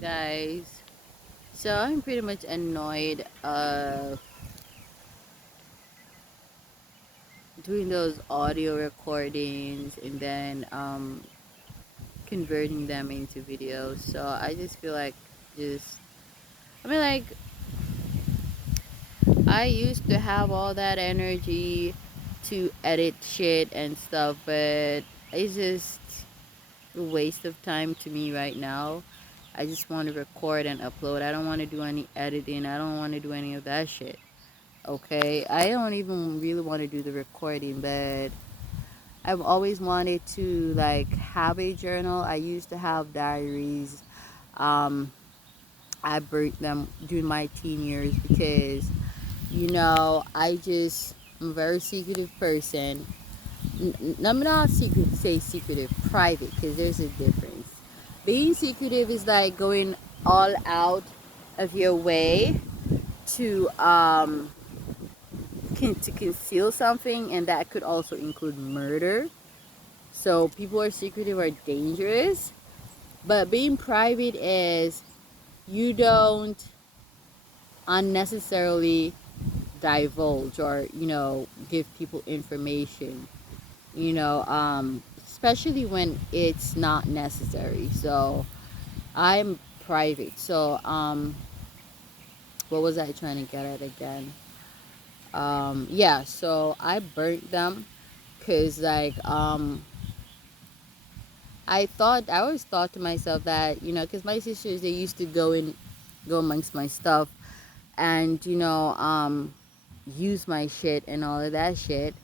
guys. So I'm pretty much annoyed of doing those audio recordings and then converting them into videos. So I just feel like just I mean like I used to have all that energy to edit shit and stuff, but it's just a waste of time to me right now. I just want to record and upload. I don't want to do any editing. I don't want to do any of that shit. Okay, I don't even really want to do the recording, but I've always wanted to like have a journal. I used to have diaries. Um, I burnt them during my teen years because I just am a very secretive person. I'm not secret say secretive, private because there's a difference. Being secretive is like going all out of your way to to conceal something, and that could also include murder. So people who are secretive are dangerous, but being private is you don't unnecessarily divulge or give people information, especially when it's not necessary. So I'm private. So what was I trying to get at again? Yeah, so I burnt them because I always thought to myself that because my sisters, they used to go amongst my stuff and use my shit and all of that shit,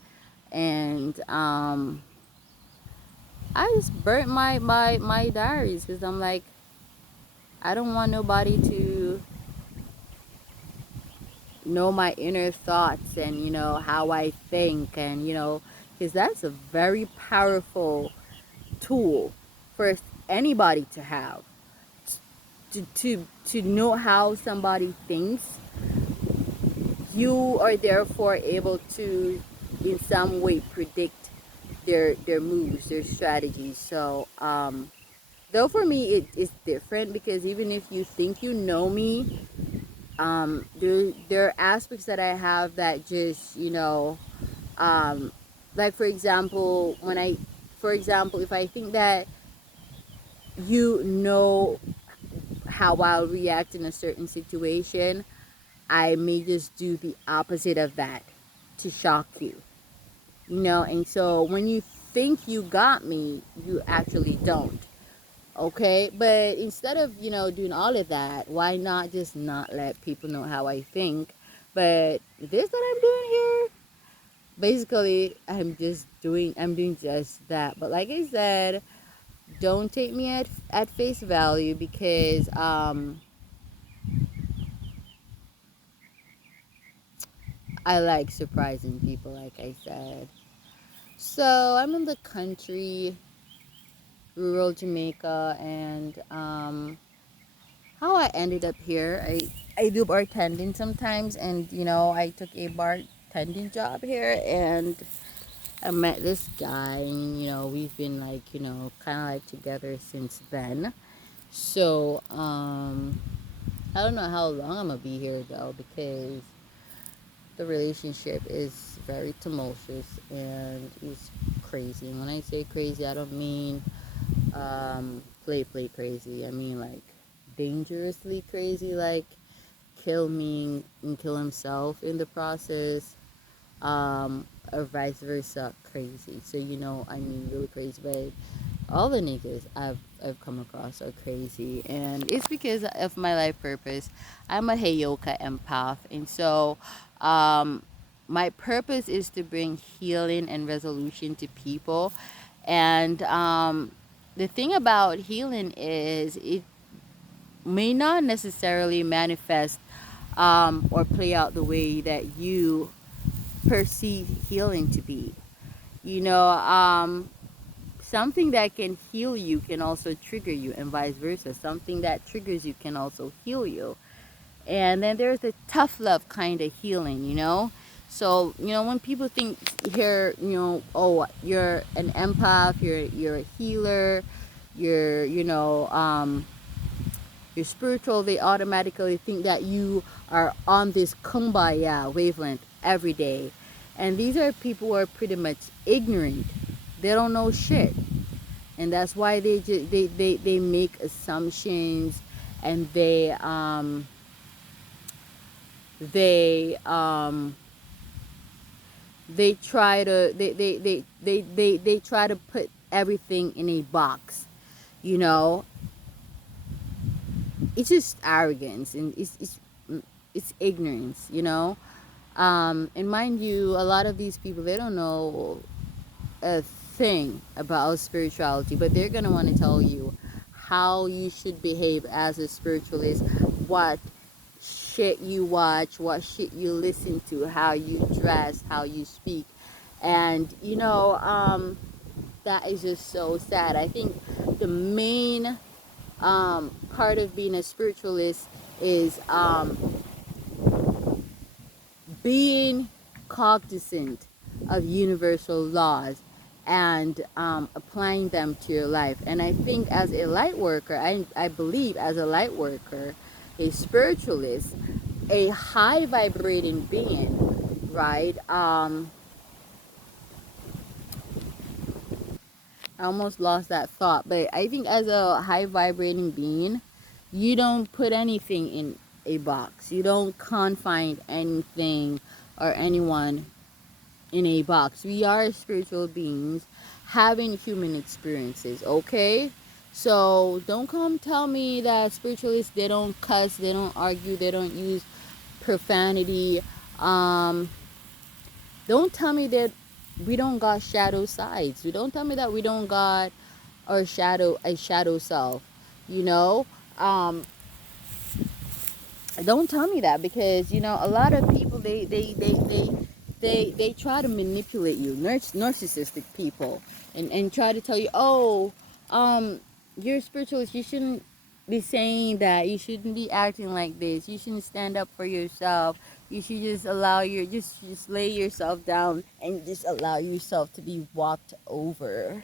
and I just burnt my diaries because I'm like, I don't want nobody to know my inner thoughts and how I think, and because that's a very powerful tool for anybody to have, to know how somebody thinks. You are therefore able to in some way predict their moves, their strategies. So though for me it is different because even if you think you know me, there are aspects that I have that just um like for example, if I think that how I'll react in a certain situation, I may just do the opposite of that to shock you. And so when you think you got me, you actually don't. Okay, but instead of doing all of that, why not just not let people know how I think? But this that I'm doing here, basically I'm doing just that. But like I said, don't take me at face value because I like surprising people, like I said. So I'm in the country, rural Jamaica, and how I ended up here, I do bartending sometimes, and I took a bartending job here, and I met this guy, and we've been like kind of like together since then. So I don't know how long I'm gonna be here though, because the relationship is very tumultuous and it's crazy. And when I say crazy, I don't mean play crazy. I mean like dangerously crazy, like kill me and kill himself in the process, or vice versa crazy. So I mean really crazy. But all the niggas I've come across are crazy, and it's because of my life purpose. I'm a Heyoka empath, and so um, my purpose is to bring healing and resolution to people. And the thing about healing is it may not necessarily manifest or play out the way that you perceive healing to be. You know, something that can heal you can also trigger you, and vice versa. Something that triggers you can also heal you. And then there's the tough love kind of healing. So when people think here, oh, you're an empath, you're a healer, you're You're spiritual, they automatically think that you are on this kumbaya wavelength every day. And these are people who are pretty much ignorant. They don't know shit. And that's why they make assumptions, and they they try to they try to put everything in a box, you know. It's just arrogance, and it's ignorance, you know. And mind you, a lot of these people, they don't know a thing about spirituality, but they're gonna want to tell you how you should behave as a spiritualist, what shit you watch, what shit you listen to, how you dress, how you speak. And that is just so sad. I think the main part of being a spiritualist is being cognizant of universal laws and applying them to your life. And I think as a light worker, I believe as a light worker, a spiritualist, a high vibrating being, right? I almost lost that thought, but I think as a high vibrating being, you don't put anything in a box. You don't confine anything or anyone in a box. We are spiritual beings having human experiences, okay? So don't come tell me that spiritualists, they don't cuss, they don't argue, they don't use profanity. Um, don't tell me that we don't got shadow sides. Don't tell me that we don't got our a shadow self. You know, um, don't tell me that, because a lot of people, they try to manipulate you, narcissistic people, and try to tell you, oh, you're a spiritualist, you shouldn't be saying that, you shouldn't be acting like this, you shouldn't stand up for yourself, you should just allow just lay yourself down and just allow yourself to be walked over.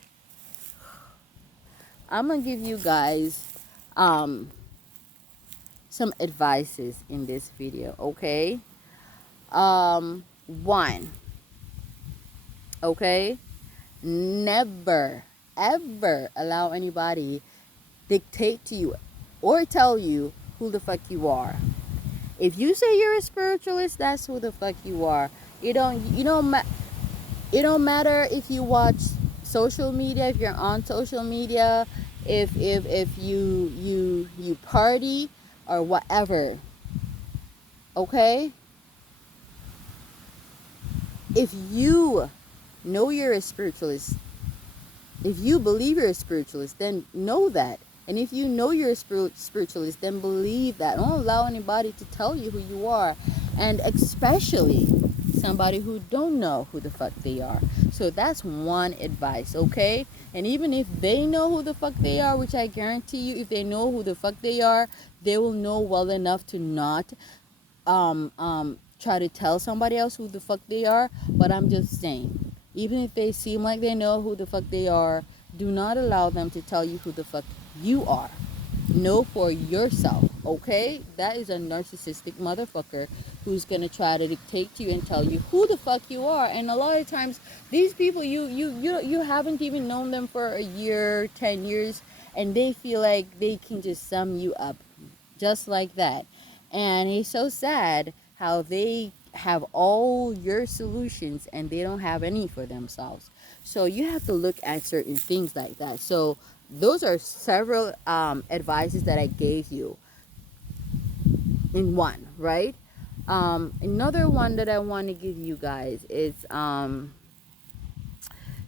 I'm gonna give you guys um some advices in this video, okay? One, okay? Never, ever allow anybody dictate to you or tell you who the fuck you are. If you say you're a spiritualist, that's who the fuck you are. It don't matter if you watch social media, if you're on social media, if you party or whatever. Okay? If you know you're a spiritualist, if you believe you're a spiritualist, then know that. And if you know you're a spiritualist, then believe that. Don't allow anybody to tell you who you are. And especially somebody who don't know who the fuck they are. So that's one advice, okay? And even if they know who the fuck they are, which I guarantee you, if they know who the fuck they are, they will know well enough to not try to tell somebody else who the fuck they are. But I'm just saying, even if they seem like they know who the fuck they are, do not allow them to tell you who the fuck you are. Know for yourself, okay? That is a narcissistic motherfucker who's gonna try to dictate to you and tell you who the fuck you are. And a lot of times, these people, you haven't even known them for a year, 10 years, and they feel like they can just sum you up just like that. And it's so sad how they have all your solutions and they don't have any for themselves. So you have to look at certain things like that. So those are several advices that I gave you in one, right? Another one that I want to give you guys is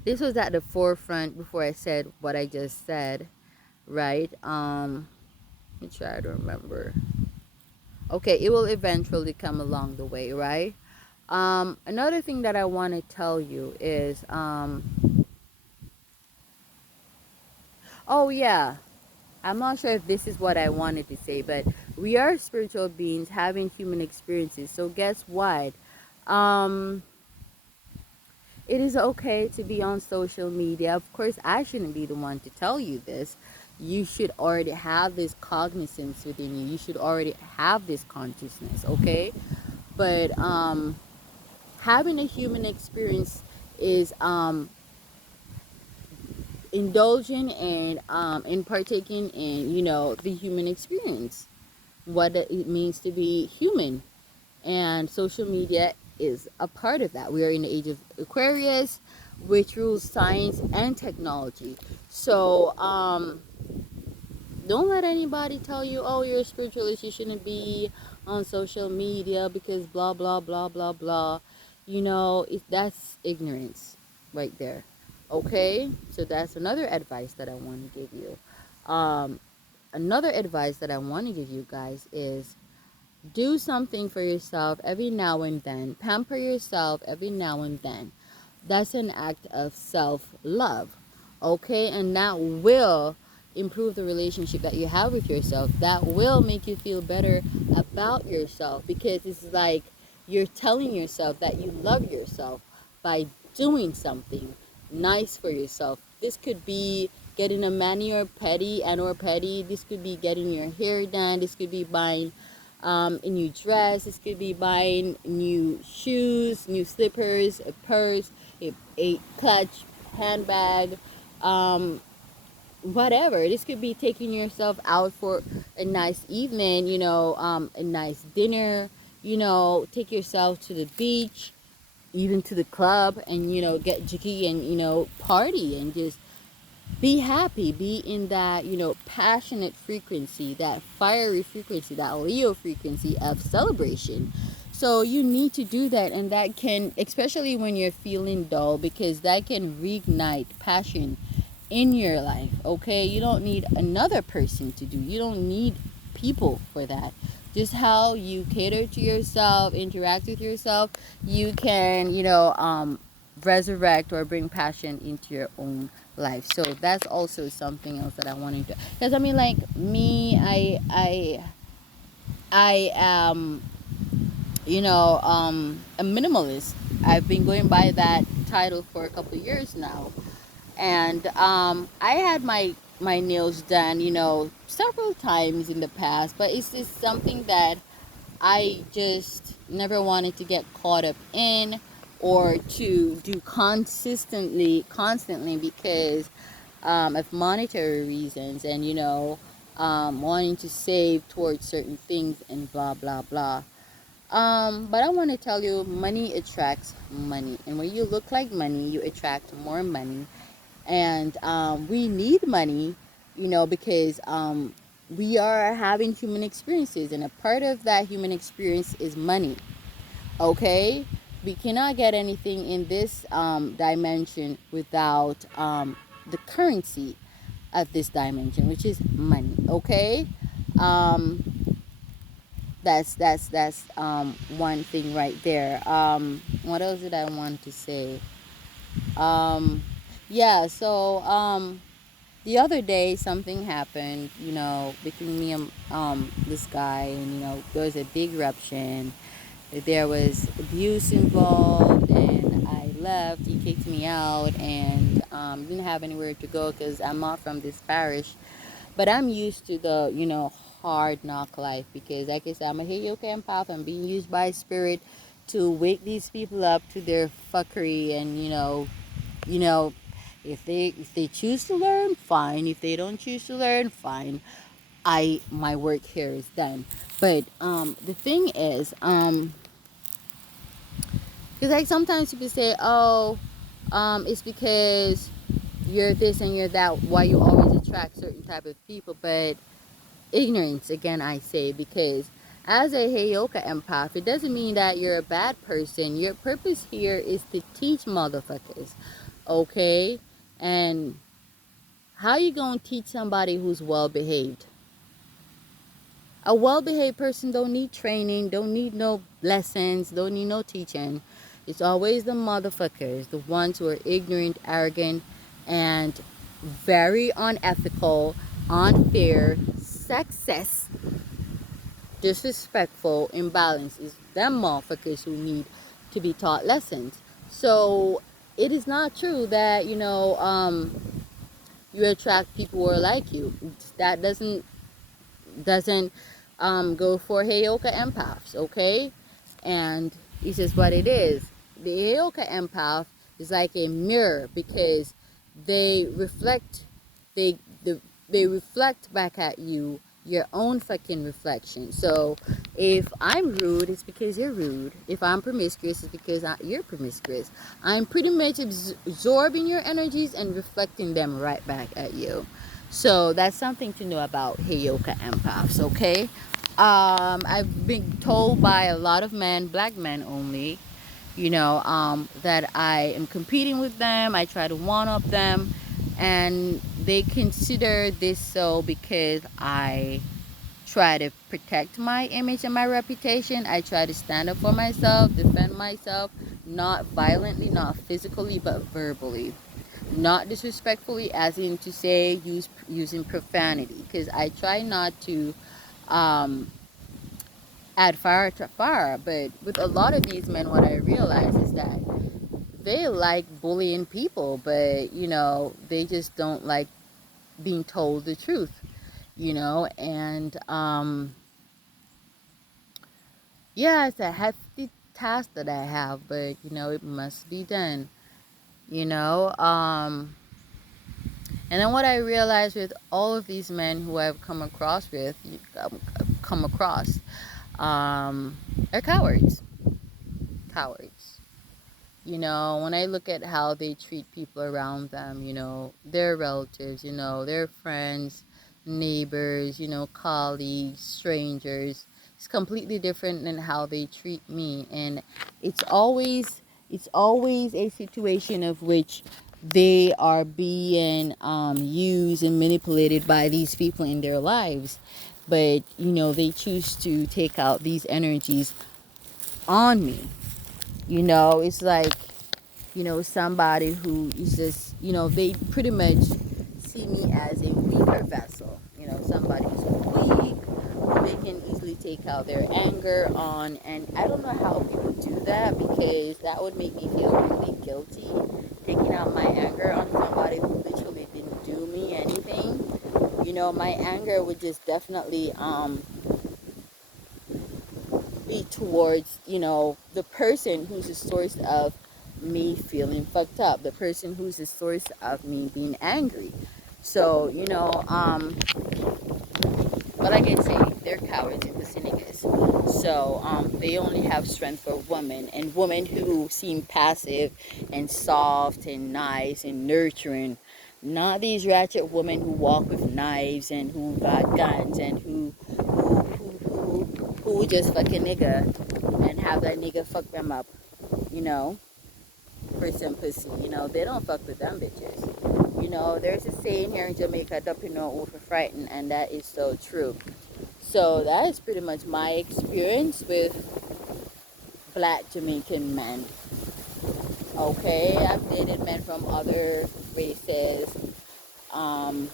this was at the forefront before I said what I just said, right? Let me try to remember. Okay, it will eventually come along the way, right? Another thing that I want to tell you is oh yeah, I'm not sure if this is what I wanted to say, but we are spiritual beings having human experiences. So guess what? Um, it is okay to be on social media. Of course, I shouldn't be the one to tell you this, you should already have this cognizance within you. You should already have this consciousness, okay? But having a human experience is indulging and in partaking in, the human experience, what it means to be human. And social media is a part of that. We are in the age of Aquarius, which rules science and technology. So don't let anybody tell you, oh, you're a spiritualist, you shouldn't be on social media because blah blah blah blah blah. That's ignorance right there. Okay, so that's another advice that I want to give you. Another advice that I want to give you guys is, do something for yourself every now and then. Pamper yourself every now and then. That's an act of self love. Okay? And that will improve the relationship that you have with yourself. That will make you feel better about yourself, because it's like you're telling yourself that you love yourself by doing something nice for yourself. This could be getting a manicure, pedi. This could be getting your hair done. This could be buying a new dress. This could be buying new shoes, new slippers, a purse, a clutch, handbag, um, whatever. This could be taking yourself out for a nice evening, a nice dinner, take yourself to the beach, even to the club, and, get jiggy and, party and just be happy, be in that, passionate frequency, that fiery frequency, that Leo frequency of celebration. So you need to do that, and that can, especially when you're feeling dull, because that can reignite passion in your life. Okay, you don't need another person to do, you don't need people for that. Just how you cater to yourself, interact with yourself, you can, resurrect or bring passion into your own life. So that's also something else that I wanted to, because I mean, like me, I am, a minimalist. I've been going by that title for a couple of years now. And I had my nails done, several times in the past, but it's just something that I just never wanted to get caught up in, or to do constantly, because of monetary reasons, and wanting to save towards certain things and blah blah blah. But I want to tell you, money attracts money, and when you look like money, you attract more money. And we need money, because we are having human experiences, and a part of that human experience is money. Okay, we cannot get anything in this dimension without the currency of this dimension, which is money. Okay, um, that's one thing right there. What else did I want to say? Um, yeah, so the other day something happened, between me and this guy, and there was a big eruption. There was abuse involved, and I left. He kicked me out, and didn't have anywhere to go because I'm not from this parish. But I'm used to the, hard knock life, because, like I said, I'm a Heyoka empath. I'm being used by spirit to wake these people up to their fuckery, and you know, if they choose to learn, fine. If they don't choose to learn, fine. My work here is done. But the thing is, because like sometimes people say, oh, it's because you're this and you're that, why you always attract certain type of people. But ignorance, again, I say, because as a Heyoka empath, it doesn't mean that you're a bad person. Your purpose here is to teach motherfuckers, okay? And how you gonna teach somebody who's well behaved? A well behaved person don't need training, don't need no lessons, don't need no teaching. It's always the motherfuckers, the ones who are ignorant, arrogant, and very unethical, unfair, sexist, disrespectful, imbalanced. It's them motherfuckers who need to be taught lessons. So it is not true that, you attract people who are like you. That doesn't go for Heyoka empaths, okay? And this is what it is. The Heyoka empath is like a mirror because they reflect they the, they reflect back at you your own fucking reflection. So if I'm rude, it's because you're rude. If I'm promiscuous, it's because you're promiscuous. I'm pretty much absorbing your energies and reflecting them right back at you. So that's something to know about Heyoka empaths, okay? I've been told by a lot of men, black men only, that I am competing with them. I try to one up them, and they consider this so because I try to protect my image and my reputation. I try to stand up for myself, defend myself, not violently, not physically, but verbally. Not disrespectfully, as in to say using profanity, because I try not to um, add fire to fire. But with a lot of these men, what I realize is that they like bullying people, but they just don't like being told the truth, and yeah, it's a hefty task that I have, but it must be done, you know. And then what I realized with all of these men who I've come across, um, are cowards. Cowards. When I look at how they treat people around them, their relatives, their friends, neighbors, colleagues, strangers, it's completely different than how they treat me. And it's always it's always a situation of which they are being used and manipulated by these people in their lives. But they choose to take out these energies on me. It's like, somebody who is just, they pretty much see me as a weaker vessel. Somebody who's weak, who they can easily take out their anger on. And I don't know how people do that, because that would make me feel really guilty, taking out my anger on somebody who literally didn't do me anything. My anger would just definitely be towards, the person who's the source of me feeling fucked up, the person who's the source of me being angry. So, but like I say, they're cowards and pussy. So, they only have strength for women, and women who seem passive and soft and nice and nurturing. Not these ratchet women who walk with knives and who got guns and who just fuck a nigga and have that nigga fuck them up, you know, for some pussy. They don't fuck with them bitches. There's a saying here in Jamaica, "Dopino for frightened," and that is so true. So that is pretty much my experience with black Jamaican men. Okay, I've dated men from other races. Um,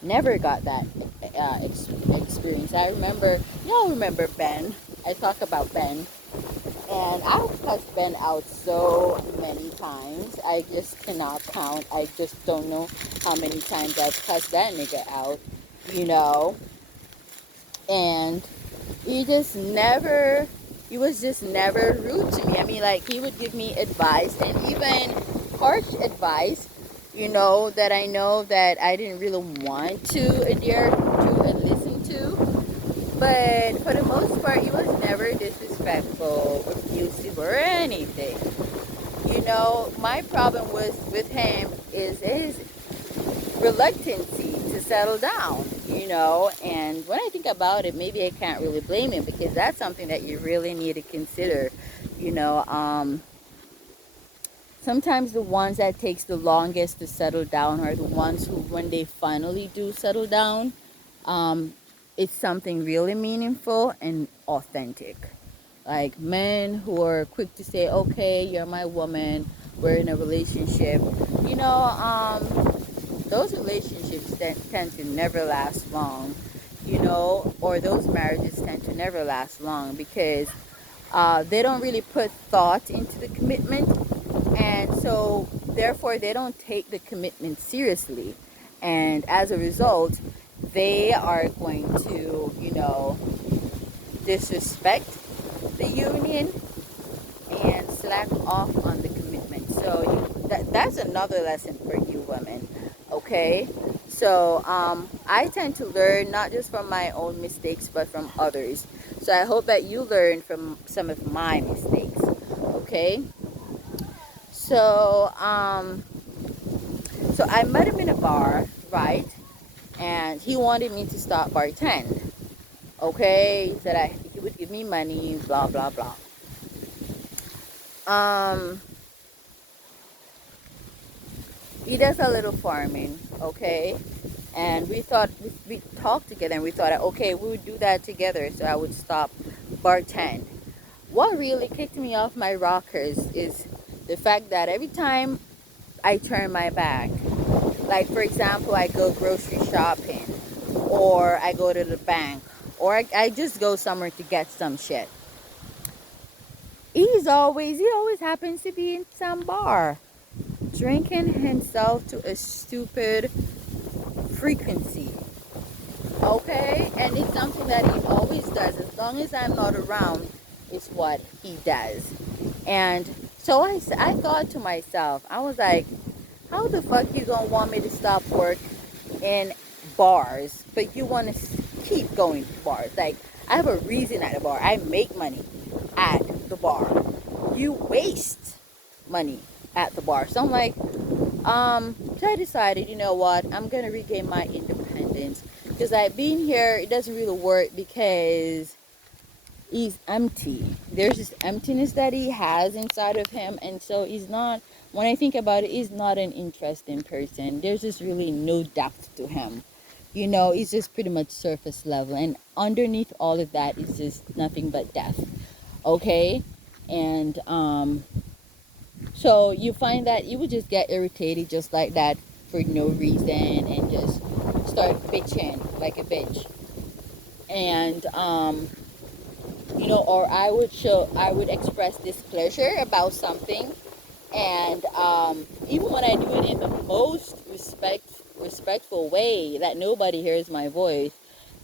Never got that experience. I remember, y'all remember Ben. I talk about Ben. And I've cussed Ben out so many times. I just cannot count. I just don't know how many times I've cussed that nigga out, you know. And he just never, he was just never rude to me. I mean, like, he would give me advice, and even harsh advice, that I know that I didn't really want to adhere to and listen to. But for the most part, he was never disrespectful, abusive, or anything. My problem with him is his reluctancy to settle down, and when I think about it, maybe I can't really blame him, because that's something that you really need to consider. you know um Sometimes the ones that takes the longest to settle down are the ones who, when they finally do settle down, um it's something really meaningful and authentic. Like men who are quick to say, okay, you're my woman, we're in a relationship. you know um those relationships tend to never last long, or those marriages tend to never last long, because they don't really put thought into the commitment. And so therefore they don't take the commitment seriously, and as a result they are going to, disrespect the union and slack off on the commitment. So that's another lesson for you women. Okay, so I tend to learn not just from my own mistakes but from others. So I hope that you learn from some of my mistakes. Okay, so so I met him in a bar, right? And he wanted me to start bartend. Okay, he said he would give me money, blah blah blah. Um, he does a little farming, okay? And we talked together and we thought, okay, we would do that together. So I would stop bartend. What really kicked me off my rockers is the fact that every time I turn my back, like for example, I go grocery shopping, or I go to the bank, or I just go somewhere to get some shit. He always happens to be in some bar, drinking himself to a stupid frequency. Okay? And it's something that he always does. As long as I'm not around, it's what he does. And so I thought to myself, I was like, how the fuck you gonna want me to stop work in bars, but you want to keep going to bars? Like, I have a reason at the bar. I make money at the bar. You waste money at the bar. So I'm like, so I decided, you know what, I'm gonna regain my independence, because I've been here, it doesn't really work because he's empty. There's this emptiness that he has inside of him, and so he's not, when I think about it, he's not an interesting person. There's just really no depth to him. He's just pretty much surface level, and underneath all of that is just nothing but death. Okay? And so you find that you would just get irritated just like that for no reason and just start bitching like a bitch. And or I would express displeasure about something, and even when I do it in the most respectful way that nobody hears my voice,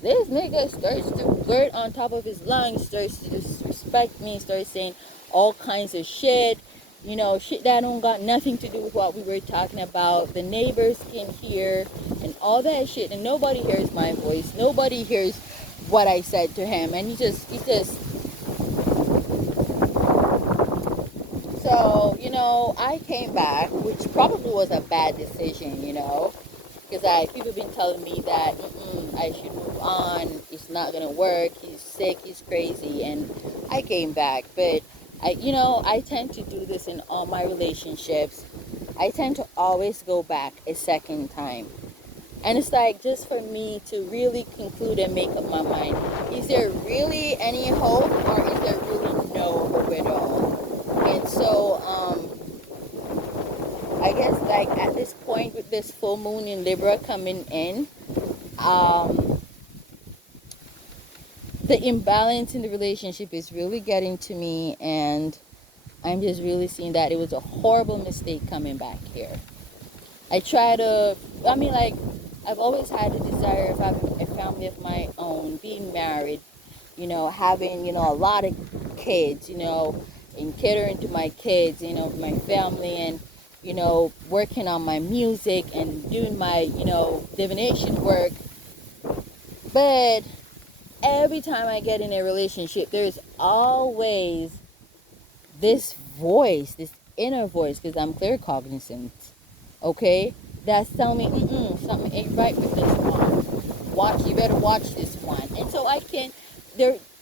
this nigga starts to blurt on top of his lungs, starts to disrespect me, starts saying all kinds of shit, shit that don't got nothing to do with what we were talking about. The neighbors can hear and all that shit, and nobody hears my voice. Nobody hears what I said to him, and he just so, I came back, which probably was a bad decision, because people have been telling me that I should move on. It's not gonna work. He's sick. He's crazy, and I came back. But I tend to do this in all my relationships. I tend to always go back a second time, and it's like just for me to really conclude and make up my mind. Is there really any hope, or is there really no hope at all? And so, I guess like at this point with this full moon in Libra coming in, the imbalance in the relationship is really getting to me, and I'm just really seeing that it was a horrible mistake coming back here. Like, I've always had a desire of having a family of my own, being married, having, a lot of kids, and catering to my kids, my family, and, working on my music and doing my, divination work. But every time I get in a relationship, there's always this voice, this inner voice, because I'm claircognizant, okay, that's telling me, something ain't right with this one. You better watch this one. And so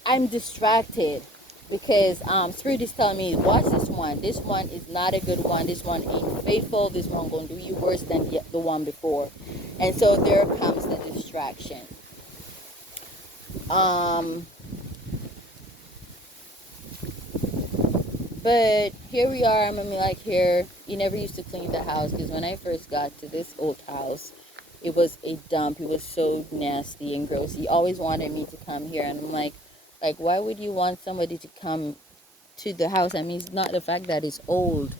I'm distracted because Spirit is telling me, watch this one. This one is not a good one. This one ain't faithful. This one going to do you worse than the one before. And so there comes the distraction. But here we are. Here, you never used to clean the house, because when I first got to this old house, it was a dump. It was so nasty and gross. He always wanted me to come here, and I'm like, why would you want somebody to come to the house? I mean, it's not the fact that it's old,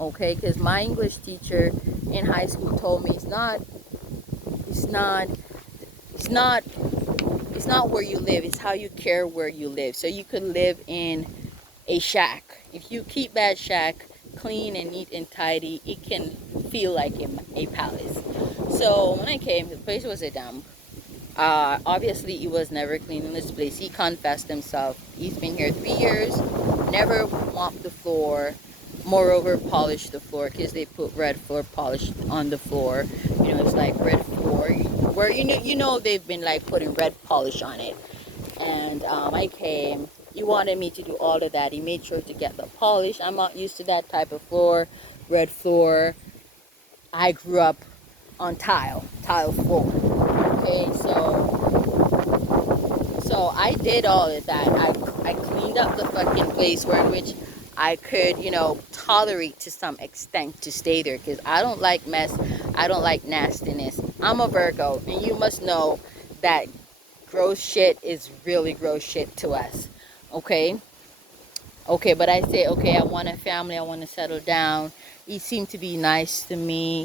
Okay, because my English teacher in high school told me it's not, it's not, it's not where you live. It's how you care where you live. So you could live in a shack. If you keep that shack clean and neat and tidy, it can feel like a palace. So when I came, the place was a dump. Obviously, it was never clean in this place. He confessed himself. He's been here 3 years, never mopped the floor. Moreover, polished the floor because they put red floor polish on the floor. You know, it's like red floor where you know they've been like putting red polish on it. And I came. He wanted me to do all of that. He made sure to get the polish. I'm not used to that type of floor, red floor. I grew up on tile floor. Okay, so I did all of that. I cleaned up the fucking place where in which I could, tolerate to some extent to stay there because I don't like mess. I don't like nastiness. I'm a Virgo, and you must know that gross shit is really gross shit to us. Okay? Okay, but I say, okay, I want a family. I want to settle down. He seemed to be nice to me,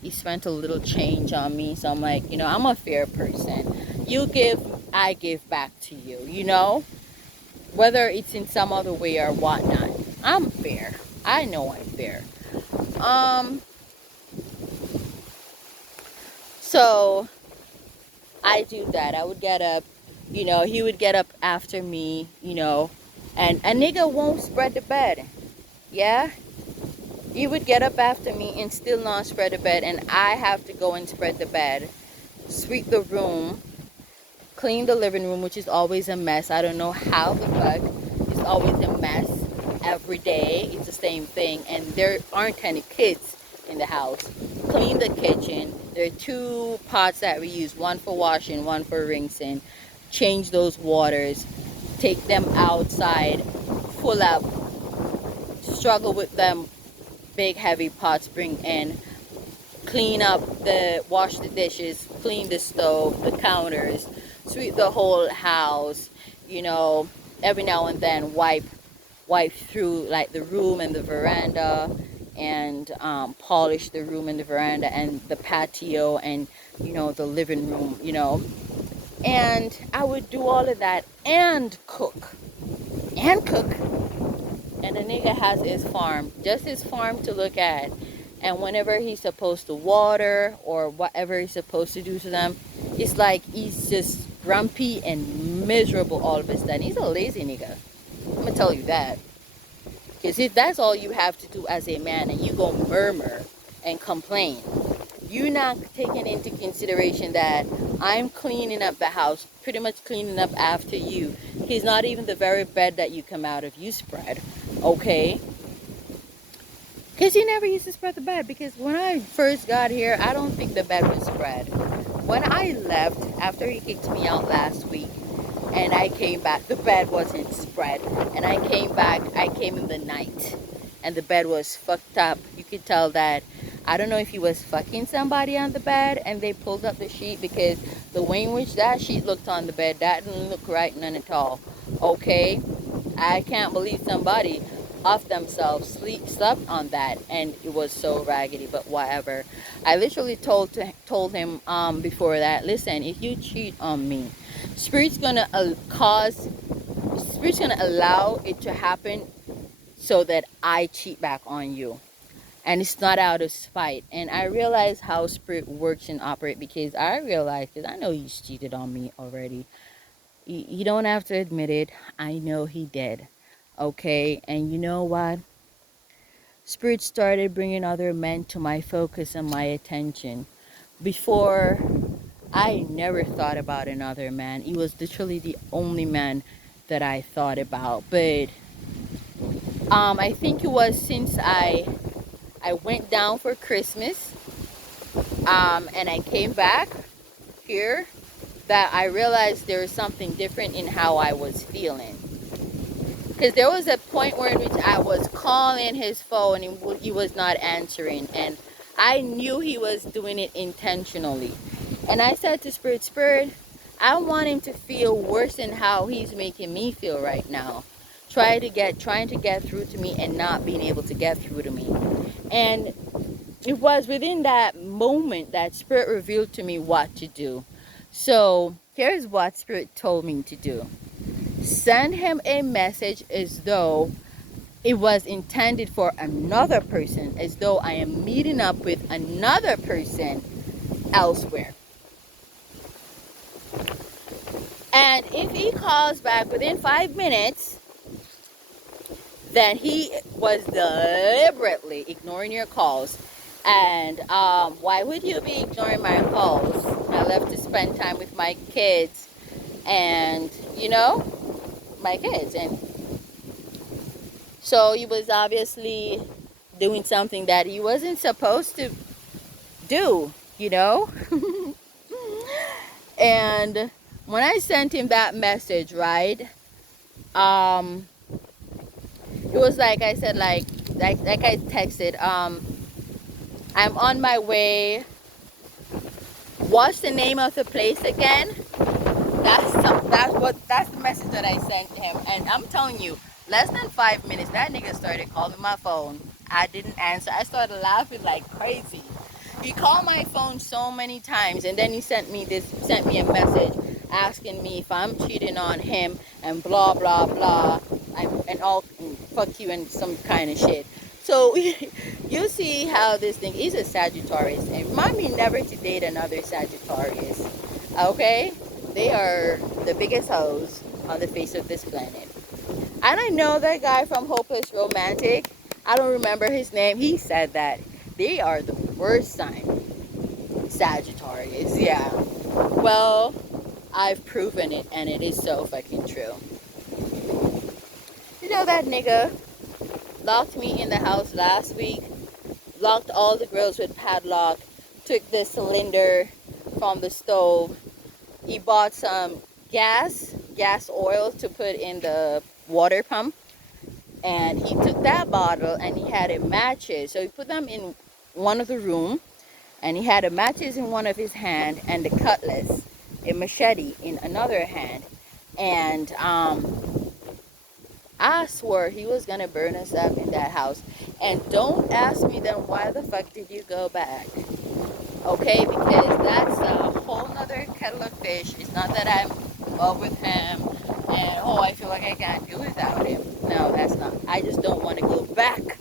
He spent a little change on me. So I'm like, I'm a fair person. You give, I give back to you. Whether it's in some other way or whatnot. I'm fair. I know I'm fair. Um, so I do that. I would get up, he would get up after me, and a nigga won't spread the bed. Yeah? He would get up after me and still not spread the bed, and I have to go and spread the bed, sweep the room, clean the living room, which is always a mess. I don't know how the fuck. It's always a mess every day. It's the same thing, and there aren't any kids in the house. Clean the kitchen. There are 2 pots that we use, one for washing, one for rinsing. Change those waters. Take them outside. Full up. Struggle with them big heavy pots. Bring in. Clean up wash the dishes. Clean the stove, the counters. Sweep the whole house. Every now and then wipe through like the room and the veranda, and polish the room and the veranda and the patio and the living room, and I would do all of that and cook. And the nigga has his farm, just his farm to look at, and whenever he's supposed to water or whatever he's supposed to do to them, it's like he's just grumpy and miserable all of a sudden. He's a lazy nigga, I'm gonna tell you that. Because if that's all you have to do as a man and you go murmur and complain, you're not taking into consideration that I'm cleaning up the house, pretty much cleaning up after you. He's not even the very bed that you come out of, you spread. Okay? Because you never used to spread the bed. Because when I first got here, I don't think the bed was spread. When I left, after he kicked me out last week, and I came back, the bed wasn't spread. And I came back, I came in the night, and the bed was fucked up. You could tell that, I don't know if he was fucking somebody on the bed, and they pulled up the sheet, because the way in which that sheet looked on the bed, that didn't look right none at all. Okay? I can't believe somebody off themselves slept on that, and it was so raggedy, but whatever. I literally told him before that, listen, if you cheat on me, spirit's gonna spirit's gonna allow it to happen so that I cheat back on you, and it's not out of spite. And I realize how spirit works and operate, because I realize, because I know he's cheated on me already. You don't have to admit it. I know he did. Okay, and you know what? Spirit started bringing other men to my focus and my attention. Before, I never thought about another man. He was literally the only man that I thought about. But I think it was since I went down for Christmas, and I came back here, that I realized there was something different in how I was feeling. Because there was a point where in which I was calling his phone and he was not answering, and I knew he was doing it intentionally. And I said to Spirit, I want him to feel worse than how he's making me feel right now. trying to get through to me and not being able to get through to me. And it was within that moment that Spirit revealed to me what to do. So here's what Spirit told me to do: send him a message as though it was intended for another person, as though I am meeting up with another person elsewhere. And if he calls back within 5 minutes, then he was deliberately ignoring your calls. And why would you be ignoring my calls? I love to spend time with my kids, and my kids. And so he was obviously doing something that he wasn't supposed to do. And when I sent him that message, right, it was like I said, like I texted, I'm on my way. What's the name of the place again? That's the message that I sent to him. And I'm telling you, less than 5 minutes, that nigga started calling my phone. I didn't answer. I started laughing like crazy. He called my phone so many times, and then he sent me a message asking me if I'm cheating on him and blah blah blah, and all, and fuck you and some kind of shit. So you see how this thing is a Sagittarius, and remind me never to date another Sagittarius. Okay, they are the biggest hoes on the face of this planet. And I know that guy from Hopeless Romantic. I don't remember his name. He said that they are the worst sign, Sagittarius. Yeah. Well, I've proven it, and it is so fucking true. You know that nigga locked me in the house last week, locked all the grills with padlock, took the cylinder from the stove. He bought some gas oil to put in the water pump, and he took that bottle and he had a matches. So he put them in one of the room, and he had a matches in one of his hand and the cutlass, a machete in another hand. And I swore he was gonna burn us up in that house. And don't ask me then why the fuck did you go back? Okay, because that's a whole nother kettle of fish. It's not that I'm in love with him and I feel like I can't do without him. No, that's not. I just don't want to go back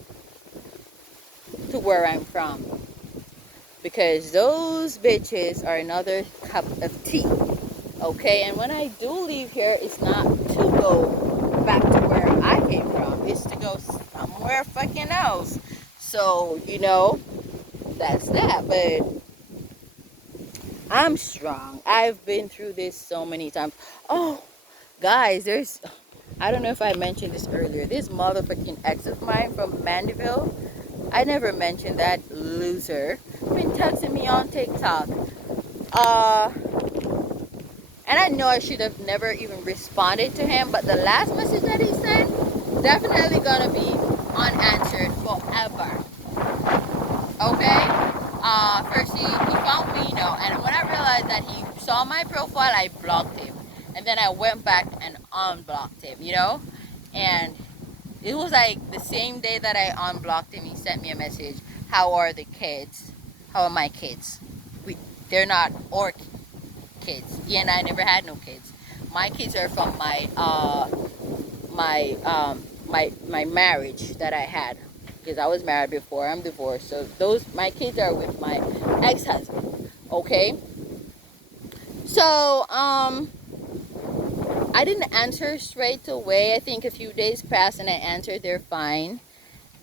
to where I'm from, because those bitches are another cup of tea. Okay, and when I do leave here, it's not to go back to where I came from. It's to go somewhere fucking else. So, that's that. But I'm strong. I've been through this so many times. Oh, guys, I don't know if I mentioned this earlier. This motherfucking ex of mine from Mandeville, I never mentioned that loser, been texting me on TikTok. And I know I should have never even responded to him, but the last message that he sent, definitely gonna be unanswered forever. Okay? First he found me, and when I realized that he saw my profile, I blocked him. And then I went back and unblocked him, And it was like the same day that I unblocked him, he sent me a message. How are the kids? How are my kids? They're not our kids. He and I never had no kids. My kids are from my marriage that I had, because I was married before. I'm divorced, so my kids are with my ex-husband. Okay. So I didn't answer straight away. I think a few days passed and I answered, they're fine.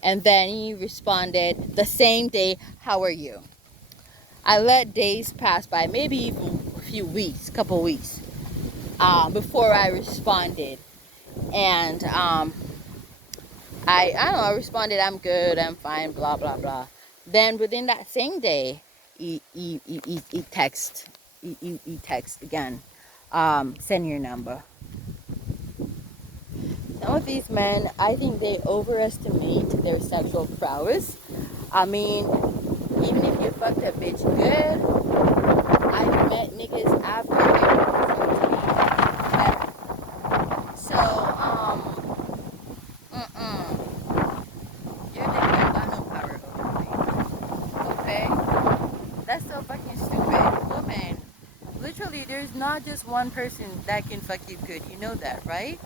And then he responded the same day, how are you? I let days pass by, maybe even a few weeks, couple weeks, before I responded. And I don't know, I responded, I'm good, I'm fine, blah, blah, blah. Then within that same day, he text again, send your number. Some of these men, I think they overestimate their sexual prowess. I mean, even if you fucked a bitch good, I've met niggas after they were better. So, it's not just one person that can fuck you good. You know that, right?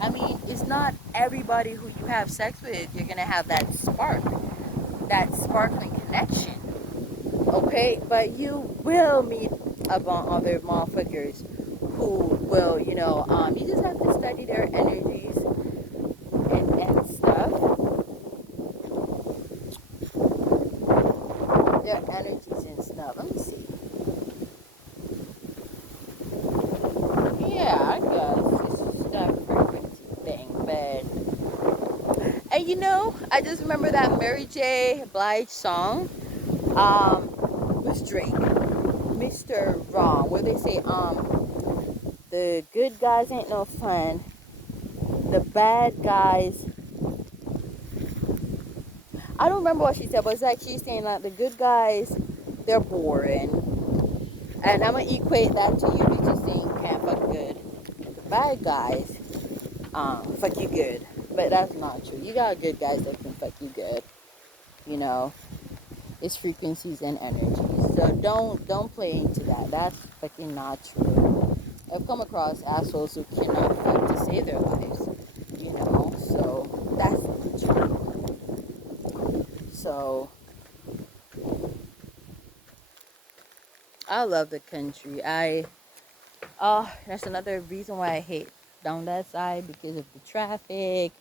I mean, it's not everybody who you have sex with, you're gonna have that spark, that sparkling connection. Okay, but you will meet about other motherfuckers who will, you just have to study their energies and stuff. Their energies and stuff. Let me see. Yeah, I guess it's just that frequency thing, but and I just remember that Mary J. Blige song, with Drake, Mr. Wrong, where they say, the good guys ain't no fun, the bad guys. I don't remember what she said, but it's like she's saying like the good guys, they're boring, and I'm gonna equate that to you because saying can't fuck good. Bad guys, fuck you good, but that's not true. You got good guys that can fuck you good. You know, it's frequencies and energies. So don't play into that. That's fucking not true. I've come across assholes who cannot fuck to save their lives. So that's not true. So I love the country. That's another reason why I hate down that side because of the traffic,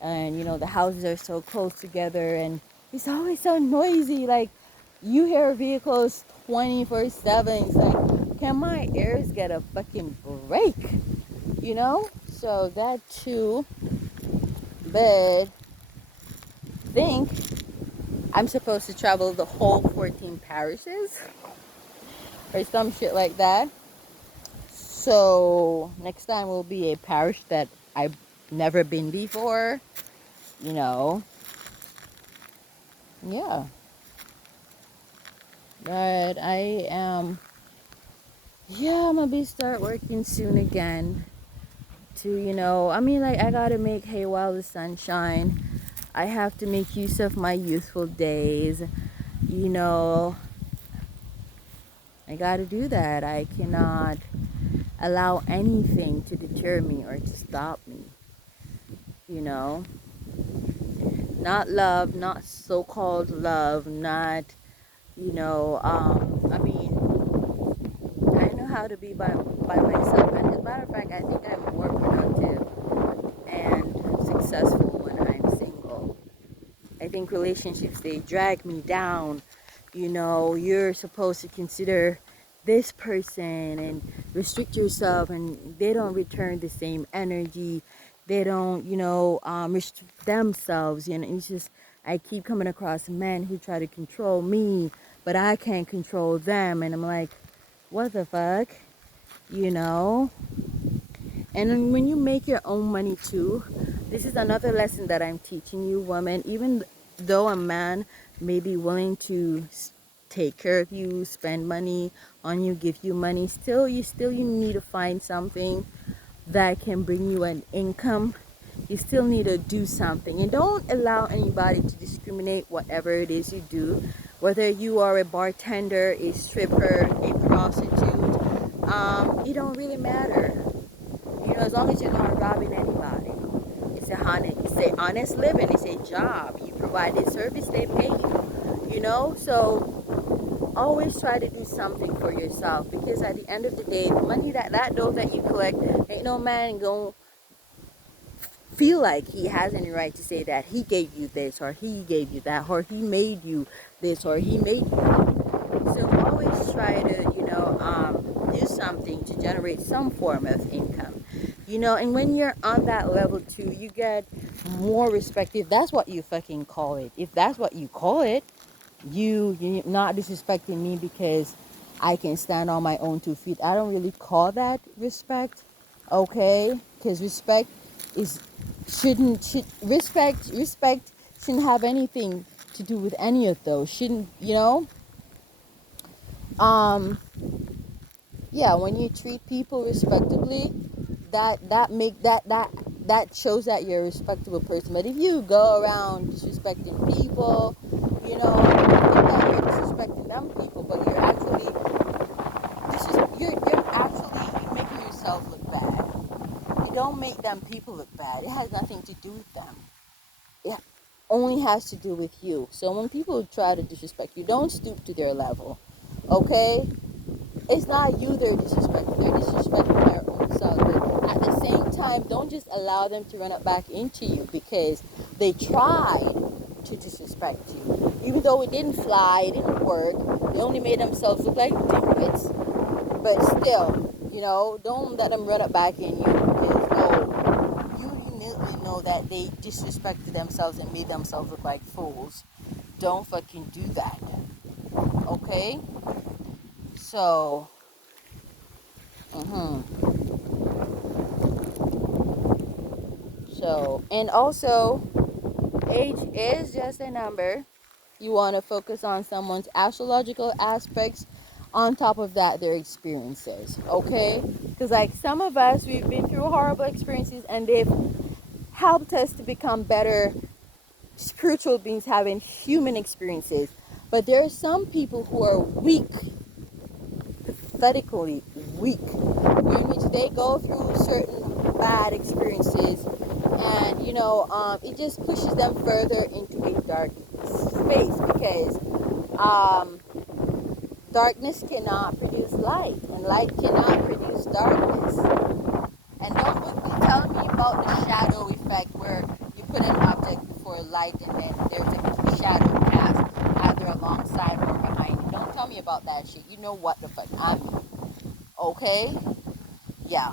and the houses are so close together, and it's always so noisy. Like you hear vehicles 24/7. It's like, can my ears get a fucking break? So that too. But think I'm supposed to travel the whole 14 parishes or some shit like that. So next time will be a parish that I've never been before. You know, yeah. But I am, yeah, I'm gonna be start working soon again. I mean, like I gotta make hay while the sun shine. I have to make use of my youthful days. You know, I gotta do that. I cannot allow anything to deter me or to stop me. You know, not love, not so-called love, not, I mean, I know how to be by myself. And as a matter of fact, I think I'm more productive and successful when I'm single. I think relationships, they drag me down. You're supposed to consider this person and restrict yourself, and they don't return the same energy. They don't, restrict themselves. It's just, I keep coming across men who try to control me, but I can't control them. And I'm like, what the fuck? You know? And then when you make your own money too, this is another lesson that I'm teaching you, women. Even though a man may be willing to take care of you, spend money on you, give you money, you need to find something that can bring you an income. You still need to do something, and don't allow anybody to discriminate whatever it is you do, whether you are a bartender, a stripper, a prostitute. It don't really matter. As long as you're not robbing anybody. It's a honest living. It's a job. You provide a service, they pay you. So always try to do something for yourself, because at the end of the day, the money that dough that you collect, ain't no man gonna feel like he has any right to say that he gave you this or he gave you that or he made you this or he made you that. So always try to do something to generate some form of income. And when you're on that level too, you get more respect, if that's what you fucking call it. If that's what you call it, you're not disrespecting me because I can stand on my own 2 feet. I don't really call that respect, okay? Because is respect shouldn't have anything to do with any of those. Shouldn't um yeah, when you treat people respectably, that shows that you're a respectable person. But if you go around disrespecting people, you think that you're disrespecting them people, but you're actually don't make them people look bad. It has nothing to do with them. It only has to do with you. So when people try to disrespect you, don't stoop to their level. Okay? It's not you they're disrespecting. They're disrespecting their own self. But at the same time, don't just allow them to run it back into you because they tried to disrespect you. Even though it didn't fly, it didn't work. They only made themselves look like dickwits. But still, don't let them run it back in you because, you immediately know that they disrespected themselves and made themselves look like fools. Don't fucking do that. Okay? So, and also, age is just a number. You want to focus on someone's astrological aspects. On top of that, their experiences. Okay? Because, like, some of us, we've been through horrible experiences and they've helped us to become better spiritual beings having human experiences. But there are some people who are weak, pathetically weak, in which they go through certain bad experiences, and it just pushes them further into a dark space because darkness cannot produce light, and light cannot produce darkness. And don't be telling me about the shadow effect where you put an object before light and then there's a shadow cast either alongside or behind you. Don't tell me about that shit. You know what the fuck I mean. Okay? Yeah.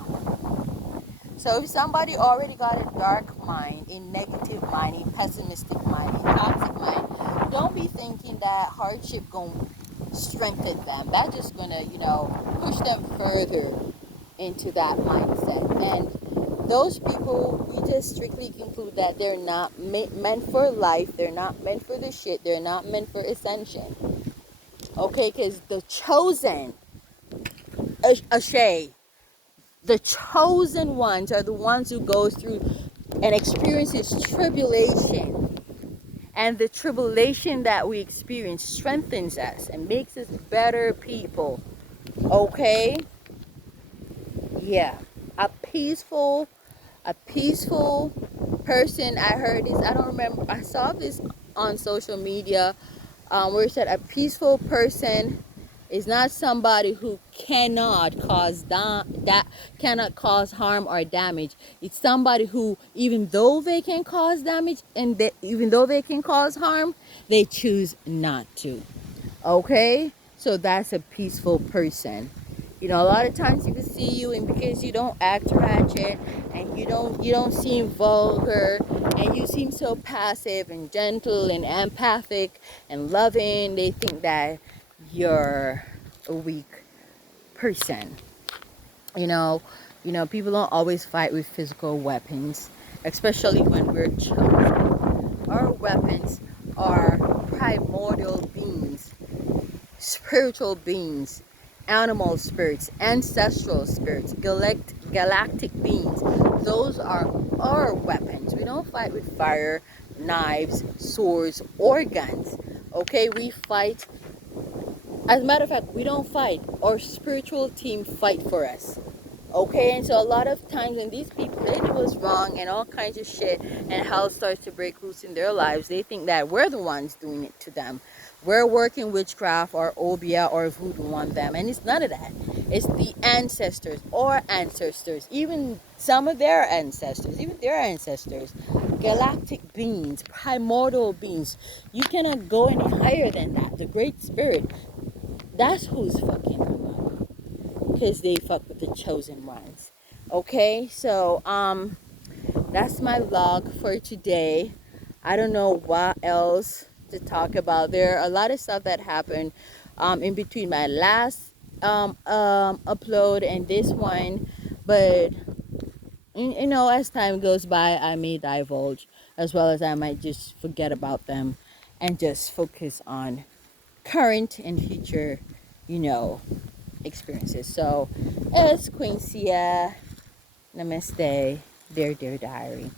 So if somebody already got a dark mind, a negative mind, a pessimistic mind, a toxic mind, don't be thinking that hardship gonna strengthen them. That's just gonna, push them further into that mindset. And those people, we just strictly conclude that they're not meant for life. They're not meant for the shit. They're not meant for ascension. Okay? Because the chosen, the chosen ones are the ones who go through and experiences tribulation. And the tribulation that we experience strengthens us and makes us better people. Okay? Yeah. A peaceful person, I heard this, I don't remember, I saw this on social media, where it said a peaceful person is not somebody who cannot cause cannot cause harm or damage. It's somebody who, even though they can cause damage and even though they can cause harm, they choose not to. Okay? So that's a peaceful person. A lot of times people see you, and because you don't act ratchet and you don't seem vulgar and you seem so passive and gentle and empathic and loving, they think that you're a weak person. People don't always fight with physical weapons, especially when we're chosen. Our weapons are primordial beings, spiritual beings, animal spirits, ancestral spirits, galactic beings. Those are our weapons. We don't fight with fire, knives, swords, or guns. Okay, we fight. As a matter of fact, we don't fight. Our spiritual team fight for us. Okay, and so a lot of times when these people, they do us wrong and all kinds of shit, and hell starts to break loose in their lives, they think that we're the ones doing it to them. We're working witchcraft or obia or voodoo on them, and it's none of that. It's the ancestors or ancestors, even some of their ancestors, galactic beings, primordial beings. You cannot go any higher than that. The Great Spirit, that's who's fucking them up, because they fuck with the chosen ones. Okay, so that's my vlog for today. I don't know what else to talk about. There are a lot of stuff that happened in between my last upload and this one, but as time goes by, I may divulge, as well as I might just forget about them and just focus on current and future experiences. So it's Quincy. Namaste, dear diary.